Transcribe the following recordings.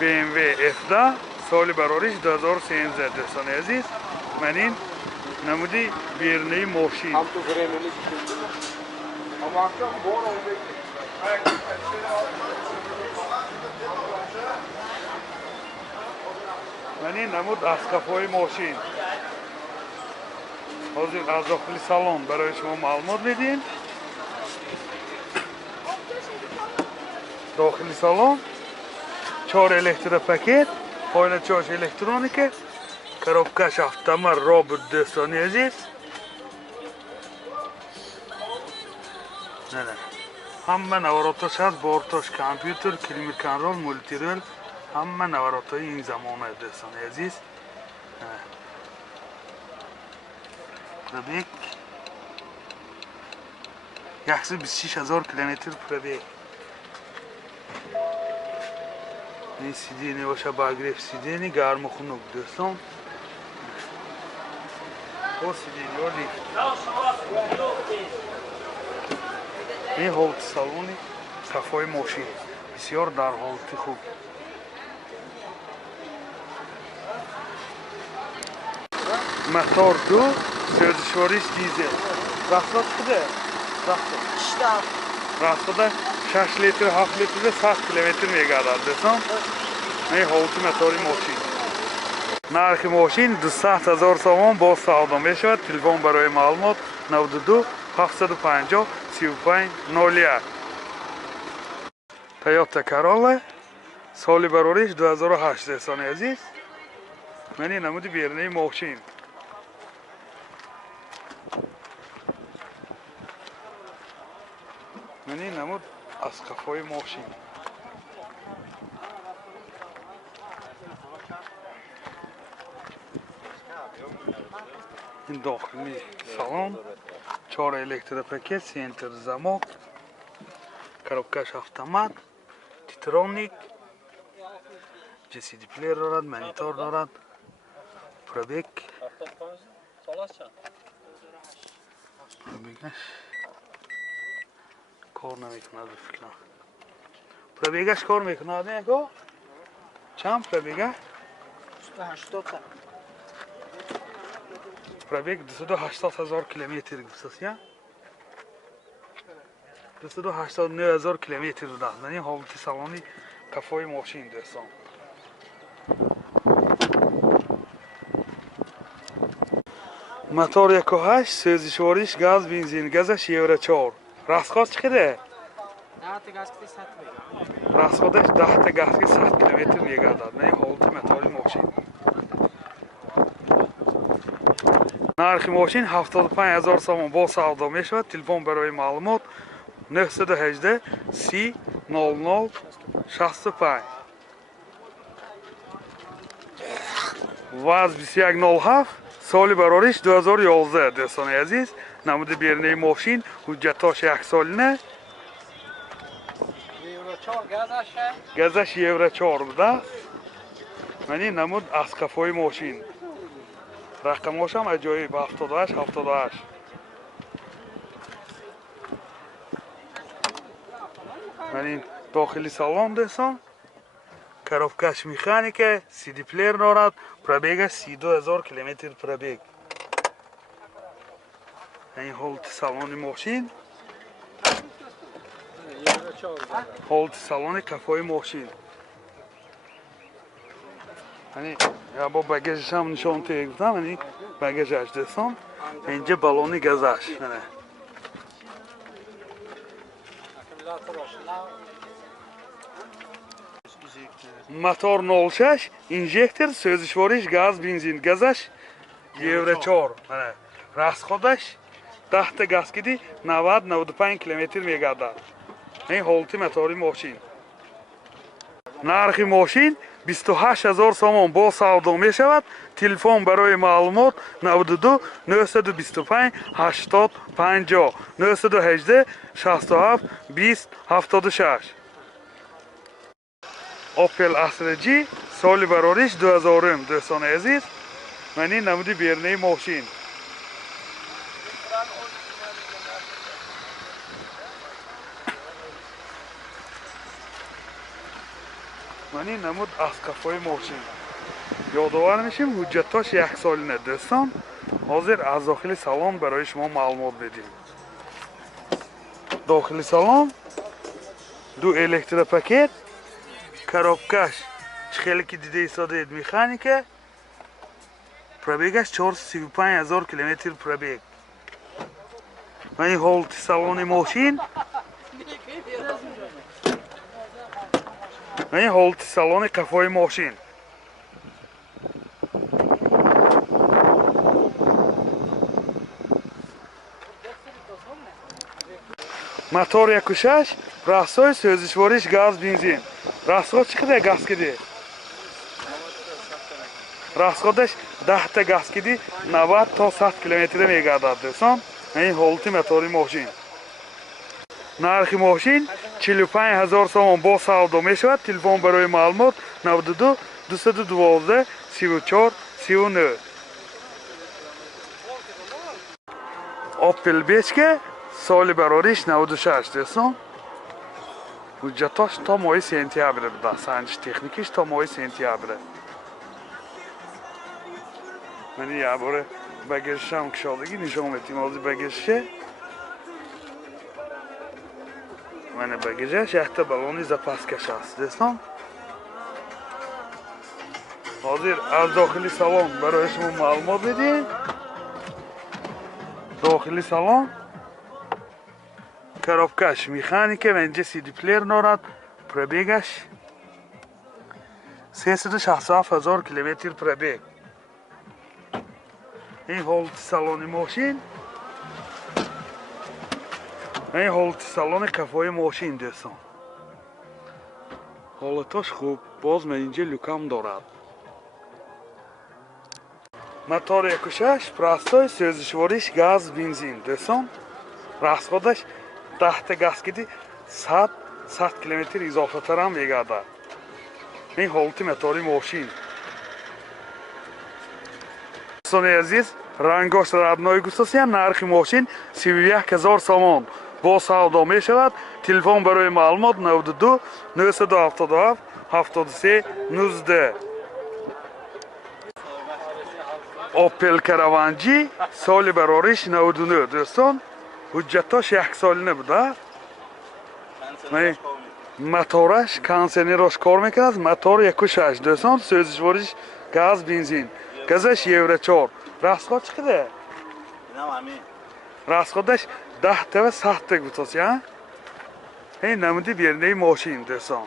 BMW F10 соли барориш 2013 дӯстони азиз. Ман ин намуди берунаи мошин. Ман ин намуд аскафои мошин. ҳозир аз дохили салон барои шумо маълумот медиҳем. дохили салон 4 электропакет, ҳойлачош электроника, коробкаш автомат робот дӯстони азиз. ҳама наворотош ҳаст, бортош компютер, климат-контрол, мультирол, ҳама наворотои ин замона дӯстони азиз. пробег 126000 километр пробег. این سیدینی باشه باگریف سیدینی گرم و خنک دوستان. او سیدینی و لیفت. این حالت سالونی صفای ماشین بسیار در حالت خوب. موتور دو سوزشوارش دیزل. رفتار شده؟ رفتار 6 لیتر 7 لیتر 100 کیلومتر میگردد دوستان. این حالت موتور ماشین. نرخ ماشین 200,000 تومان با سودا میشود. تلفن برای معلومات 92 750 35 01. تویوتا کرولا سال بروریش 2008 دوستان عزیز. من این نمود بیرونی ماشین. من این نمود اسقفای ماشین. این داخلی سالن 4 الکتروپاکت، سنتر زمک، коробкаш автомат، تیترونیک، جسیدی پلیر دارد، مانیتور دارد، پروبیگ پروبیگش کار نمیکند فکر. پروبیگش کار میکند نگو؟ چند پروبیگه؟ 280 تا. پروبیگ 280,000 کیلومتر گفتست یا؟ 289,000 کیلومتر دارد. من این حالت سالانی کفای ماشین دوستان. موتور 1.8 سوزشواریش گاز بنزین گازش یورو 4. راسخوش چقدره؟ 10 تا گاز که 100 میگه. راسخودش 10 تا گاز که 100 کیلومتر میگردد. من این حالت موتور ماشین. نرخ ماشین 75,000 تومان با سودا میشود. تلفن برای معلومات 918 30 00 65. وز 2107 سال براریش 2011 دوستان عزیز. نمود بیرونی ماشین حجتاش 1 سالینه. یورو 4 گازش یورو 4 بوده. من این نمود اسقفای ماشین. رقمش هم عجایب 78 78. من این داخلی سالن دوستان. коробкаш механика، CD плеер дорад, пробегаш 32,000 километр пробег. این حالت سالن ماشین. حالت سالن کفای ماشین. یعنی یا با بگاژش هم نشون گفتم. یعنی بگاژش دوستان. اینجا بالونی گازش. موتور 06 інжектор سوزشواریش گاز بنزین گازش یورو 4. расходаш 10 تا газ киди 90 95 километр мегардад. این حالت موتور ماشین. نرخ ماشین 28,000 تومان با سودا میشود. تلفن برای معلومات 92 925 80 50 918 67 20 76. Opel Astra G سال براریش 2000 دوستان عزیز. من این نمودی بیرونی ماشین. мани намуд аз кафои мошин ёдовар мешим ҳуҷҷатош 1 солина дӯстон ҳозир аз дохили салон барои шумо маълумот медиҳем дохили салон 2 электропакет коробкаш чихелики дида истодаед механика пробегаш 435 000 километр пробег мани ҳолати салони мошин мани ҳолати салони қафои мошин мотор 1.6 расходи сӯзишвориш газ бензин расход чӣ қадар газ кидӣ расходаш 10 та газ кидӣ 90 то 100 километр мегардад дӯстон ин ҳолати мотори мошин нархи мошин 45 000 сомон бо савдо мешавад телефон барои маълумот 92 212 34 39 Opel Bechka соли барориш 96 дӯстон ҳуҷҷатош то моҳи сентябр буда санҷиш техникиш то моҳи сентябр мани якбора багажишам кушодагӣ нишон медиҳем ҳозир багажише мани багажаш якта баллони запаскаш аст дӯстон ҳозир аз дохили салон барои шумо маълумот медиҳем дохили салон коробкаш механика ва инҷа CD плеер дорад пробегаш 367 000 километр пробег ин ҳолати салони мошин ин ҳолати салони қафои мошин дӯстон ҳолатош хуб боз ман инҷа люкам дорад мотор 1.6 простой сӯзишвориш газ бензин дӯстон расходаш 10 та газ кидӣ 100 километр изофатарам мегардад ин ҳолати мотори мошин дӯстони азиз рангош радной густосия нархи мошин 31 000 сомон бо савдо мешавад телефон барои маълумот 92 977 73 19 Opel Karavanji соли барориш 99 дӯстон ҳуҷҷатош 1 солина буда мотораш кондитсионерош кор мекунад мотор 1.6 дӯстон сӯзишвориш газ бензин газаш евро 4 расход чӣ қадар расходаш 10 та ва 100 та гутос я ин намуди бернаи мошин дӯстон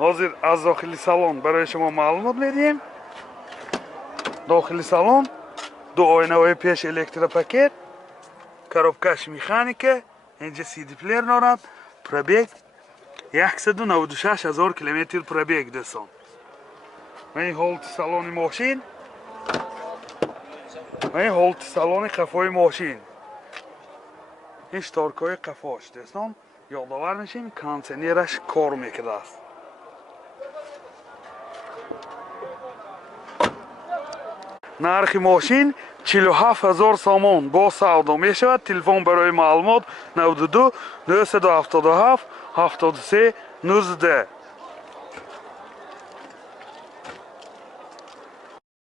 ҳозир аз дохили салон барои шумо маълумот медиҳем дохили салон 2 ойнаҳои пеш электропакет коробкаш механика инҷа CD плеер дорад пробег 196 000 километр пробег дӯстон ин ҳолати салони мошин ин ҳолати салони қафои мошин ин шторкҳои қафош дӯстон ёдовар мешем кондитсионераш кор мекардааст нархи мошин 47 000 сомон бо савдо мешавад телефон барои маълумот 92 977 73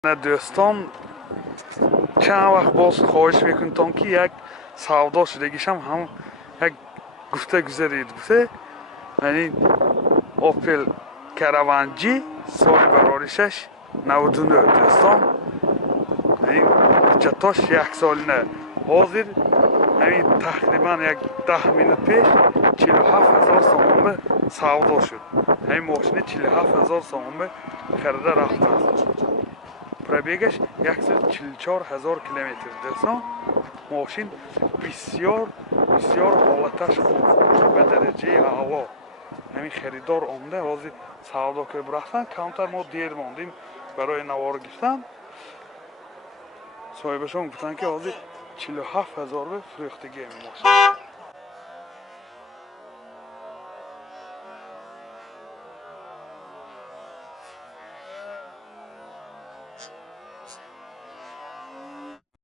19 дӯстон чанд вақт боз хоҳиш мекунтон ки як савдо шудагишам ҳам як гуфта гузаред гуфта яъни Opel Karavanji соли бароришаш 99 дӯстон ин ҳуҷҷатош 1 солина ҳозир ҳамин тақрибан як 10 минут пеш 47 000 сомон ба савдо шуд ҳамин мошини 47 000 сомон ба харида рафтааст пробегаш 144 000 километр дӯстон мошин бисёр ҳолаташ хуб ба дараҷаи аъло ҳамин харидор омда ҳозир савдо кард рафтан камтар мо дер мондем барои навор гирифтан соҳибашон гуфтанд ки ҳозир 47 000 ба фурӯхтагӣ ҳамин мошин